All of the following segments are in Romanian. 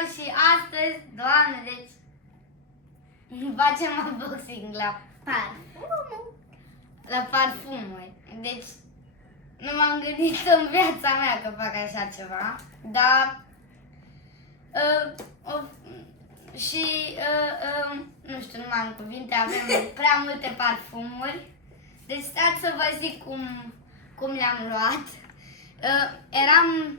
tuturor și astăzi, Doamne, deci facem unboxing la parfumuri. Deci nu m-am gândit în viața mea că fac așa ceva, dar nu știu, nu mai am cuvinte, avem prea multe parfumuri. Deci stați să vă zic cum le-am luat. Eram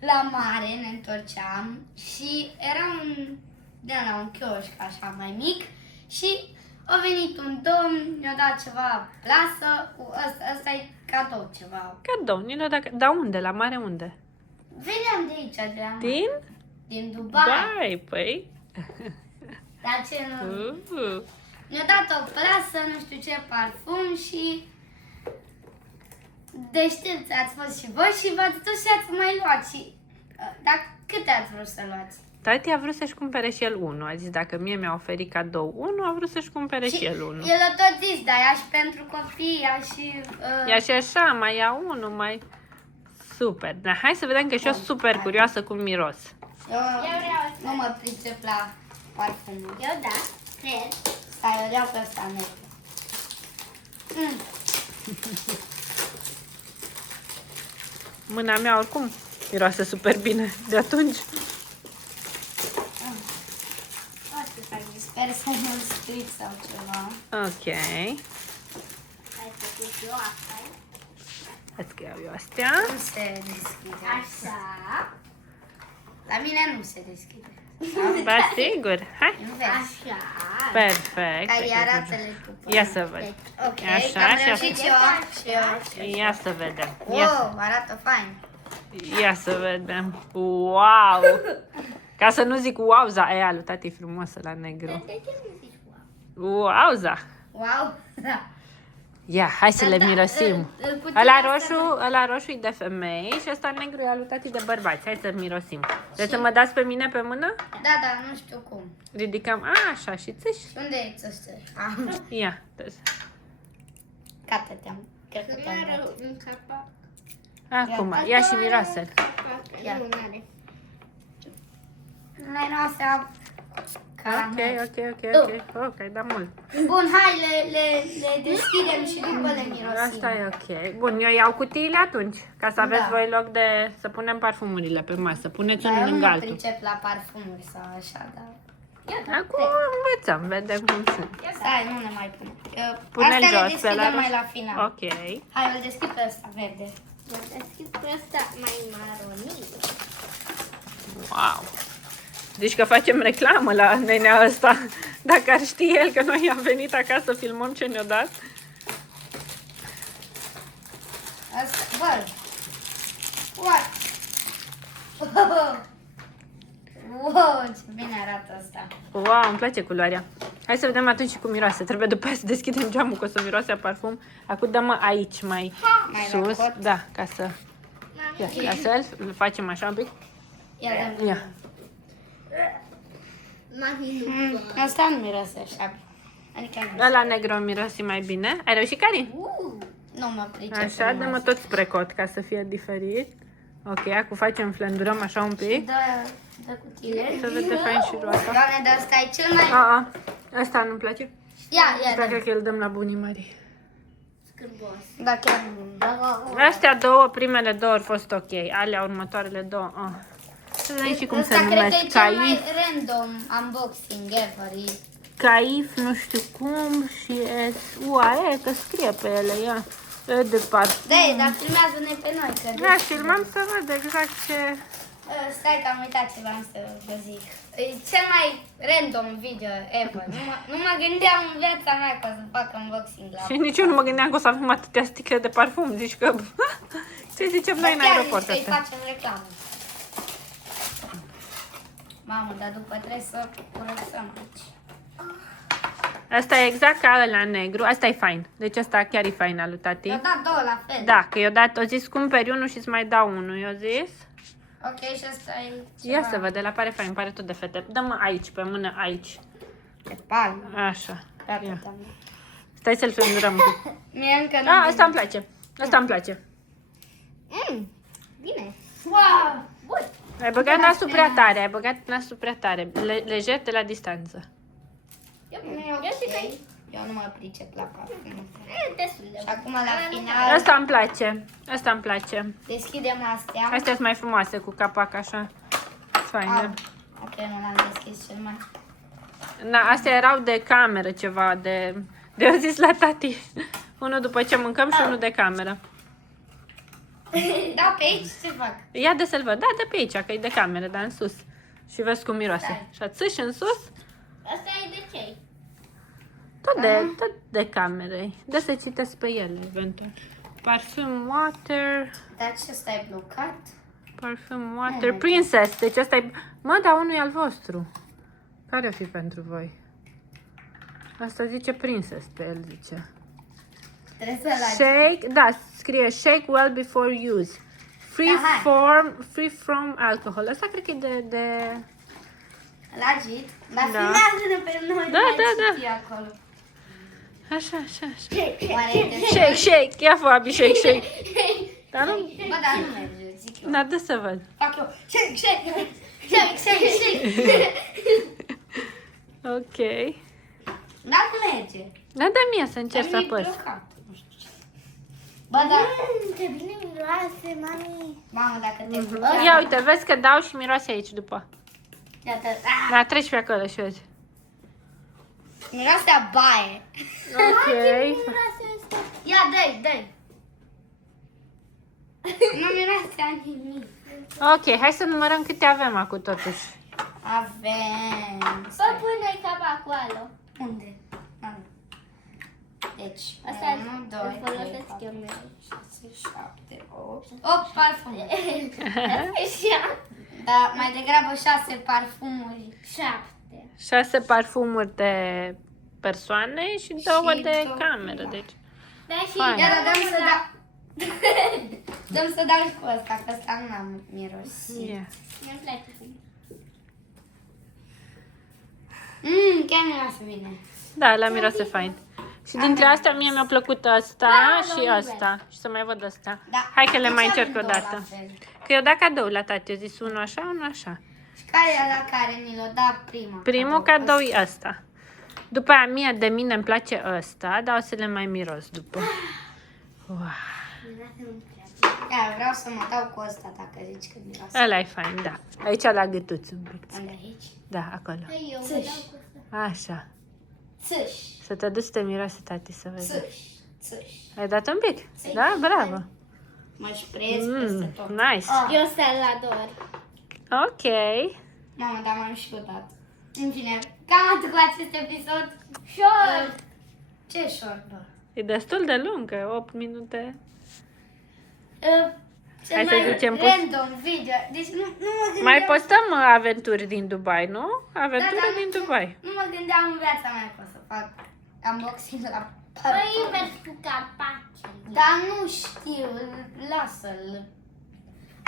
la mare, ne întorceam și era un chioșc așa mai mic și a venit un domn, mi-a dat ceva plasă, ăsta e cadou ceva. Cadou, ni l-a dat. Da, unde? La mare unde? Veneam de aici, de la mare. Din Dubai. Dubai, păi. Dar ce nu... Mi-a dat o plasă, nu știu ce parfum și... Deștepți ați fost și voi și v-ați dus și ați mai luat și... Dar câte ați vrut să luați? Tati a vrut să-și cumpere și el unul. A zis, dacă mie mi-a oferit cadou unul, a vrut să-și cumpere și el unul. El a tot zis, dar ia și pentru copii, ia și... Ia și așa, mai ia unul, mai... Super. Dar hai să vedem că și eu super curioasă cum miros. Nu mă pricep la parfumul. Eu da, cred. Stai, eu iau pe ăsta negru. Mâna mea oricum miroase super bine de atunci. Sper să nu stric sau ceva. Ok. Hai să pun eu asta. Hai că iau eu astea. Nu se deschide. Așa. La mine nu se deschide. Ba, sigur. Hai. Nu vezi? Așa. Perfect. Ca arată-le tu. Ia să văd. Ok, Așa, am și reușit și eu. Ia să vedem. Wow, arată fain. Ia să vedem. Wow! Ca să nu zic wowza, aia lui tati frumoasă la negru. De ce nu zici wow? Wowza! Wow, da. Ia, hai să le mirosim. Ăla roșu e de femei și ăsta negru e al lui tati de bărbați. Hai să mirosim. Vreți să mă dați pe mine pe mână? Da, nu știu cum. Ridicăm, așa, și țiși. Și unde e țăstări? Ia. Gata, cred că te-am dat. Un capac. Acum, ia și miroase. Ia. Nu, n-are. Noi noastră Ok, da mult. Bun, hai, le deschidem și după le mirosim. Asta e ok. Bun, eu iau cutiile atunci, ca să aveți Da. voi loc de să punem parfumurile pe masă. Puneți unul Dar eu nu lângă mă altul. pricep la parfumuri sau așa, dar... Acum învățăm, vedem cum sunt. Stai, nu ne mai punem. Pune-l Astea le jos pe la deschidem mai roșu. la final. Ok. Hai, îl deschid pe ăsta, verde. Eu deschid pe ăsta mai maronii. Wow. Deci că facem reclamă la nenea ăsta. Dacă ar ști el că noi am venit acasă să filmăm ce ne-a dat. Asta, bă. What? Wow, ce bine arată asta. Wow, îmi place culoarea. Hai să vedem atunci cum miroase. Trebuie după aia să deschidem geamul, că o să miroase a parfum. Acum dăm aici mai Mai la sus. cot. Da, ca să... Ia, să-l facem așa un pic. Ia, dăm. Ia. Mami nu. Asta nu miroase așa. Adică nu. Ăla negru miroase mai bine. Ai reușit, Karin? Nu mă pricep. Așa, dăm tot spre cot ca să fie diferit. Ok, acum facem, flândurăm așa un pic. Dă cutiile. Să vede fain și roata. Doamne, dar ăsta e cel mai... Asta nu-mi place. Ia, Asta dă. cred că îl dăm la bunii mari. Scârbos. Da, chiar nu. Astea două, primele două au fost ok. Alea următoarele două. Să vedem și cum se Ăsta cred că e numesc. cel mai Caif, random unboxing ever. caif, nu știu cum și UAE, că scrie pe ele, ia. E de parfum. Da, dar filmează-ne pe noi. Că Da, filmăm să văd exact ce... Stai că am uitat ce v-am să vă zic. E cel mai random video ever. Nu mă gândeam în viața mea că o să fac unboxing la... Și nici eu nu mă gândeam că o să avem atâtea sticle de parfum. Zici că... Ce zicem noi în aeroport Chiar asta? facem reclamă. Mamă, dar după trebuie să curățăm aici. Asta e exact ca ăla negru. Asta e fain. Deci asta chiar e fain al lui tati. Eu dat două la fel. Da, că eu dat, o zis cumperi unul și îți mai dau unul, eu zis. Ok, și asta e ceva... Ia să văd, el apare fain, pare tot de fete. Dă-mă aici, pe mână, aici. De palmă. Așa. Gata, Ia. doamne. Stai să-l flândurăm. Mie încă nu... Asta îmi place. Asta îmi place. Bine. Wow! Bun! Ai băgat nasul prea tare, ai băgat nasul prea tare. Lejer de la distanță. Eu nu mă pricep la parfum. E destul de Și bun. acum la final Asta îmi place. Asta îmi place. deschidem astea. Astea sunt mai frumoase cu capac așa. Faine. Ok, nu l-am deschis cel mai. Na, astea erau de cameră ceva, de eu zis la tati. Unul după ce mâncăm și unul de cameră. Da, pe aici ce fac? Ia de să-l văd. Da, de pe aici, că e de cameră, dar în sus. Și vezi cum miroase. Și atât și în sus, Asta e de ce? tot de cameră. De să citesc pe ele, eventual. Parfum water, Dar ce ăsta e blocat? parfum water, princess. Deci ăsta e... Mă, dar unul e al vostru. Care o fi pentru voi? Asta zice princess pe el, zice. Trebuie să lași. Shake, da, scrie shake well before use. Free from alcohol. Asta cred că e de... Lagit. Dar Da. filmează-ne pe noi. Da, mai da, citi acolo. Așa. Oare e de... Shake. Ia Fabi, shake. Dar nu... Bă, dar nu merge, zic eu. Da, dă să văd. Fac eu. Shake. Ok. Dar nu merge. Da, mie să încerc să Dar e apăs. blocat. Nu știu ce. Bă, dar... Ce bine miroase, mami. Mamă, dacă te Ia uite, vezi că dau și miroase aici după. Iată. Da, treci pe acolo și vezi. Miroase a baie. Ok. Miroase asta. Ia, dă-i. Nu miroase a nimic. Ok, hai să numărăm câte avem acum totuși. Avem... Bă, pune capacul alo. Unde? Deci, Asta 1, 2, îl 3, folosesc 4, eu mereu. 6, 7, 8. 8 parfumuri. Așa. Dar mai degrabă 6 parfumuri. 7. 6 parfumuri de persoane și 2 de două. cameră, deci. Da, și Fain. Iar dăm să dau... Dăm să dau și cu ăsta, că ăsta nu l-am mirosit. Yeah. Mi-mi place cum. Chiar miroase bine. Da, la miroase fain. Și dintre astea mie mi-a plăcut asta Da, și da, asta. Și să mai văd asta. Da. Hai că le Deci mai avem încerc o două la dată. fel. Că eu da cadou la tati, eu zis unul așa, unul așa. Și care e la care ni l-o da prima? Primul cadou e ăsta. După aia mie, de mine îmi place ăsta, dar o să le mai miros după. Wow. Miroase un prea. Ia, vreau să mă dau cu ăsta dacă zici că miroase. Ăla e fain, da. Aici la gâtuț un pic. Unde aici? Da, acolo. Hai, eu mă Țâș. dau cu asta. Așa. Țâș. Să te duci să te miroase tati să vezi. Țâș. Ai dat un pic? Da, bravo. Mă șprez peste tot. Nice. Eu să-l ador. Ok. Mamă, dar m-am și udat. În fine, cam atât cu acest episod. Short. Ce short, bă? E destul de lungă, 8 minute. Cel Hai să mai zicem random video. Deci nu mă gândeam... Mai postăm aventuri din Dubai, nu? Aventuri Da, din Dubai. Nu mă gândeam în viața mea că o să fac unboxing la Băi, parfum. invers cu capaci. Dar nu știu, lasă-l.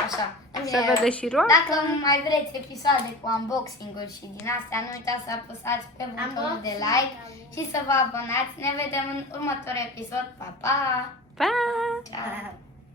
Așa. Să vede și roata. Dacă mai vreți episoade cu unboxing-uri și din astea, nu uitați să apăsați pe butonul de like și să vă abonați. Ne vedem în următorul episod. Pa, pa! Pa! Ciao!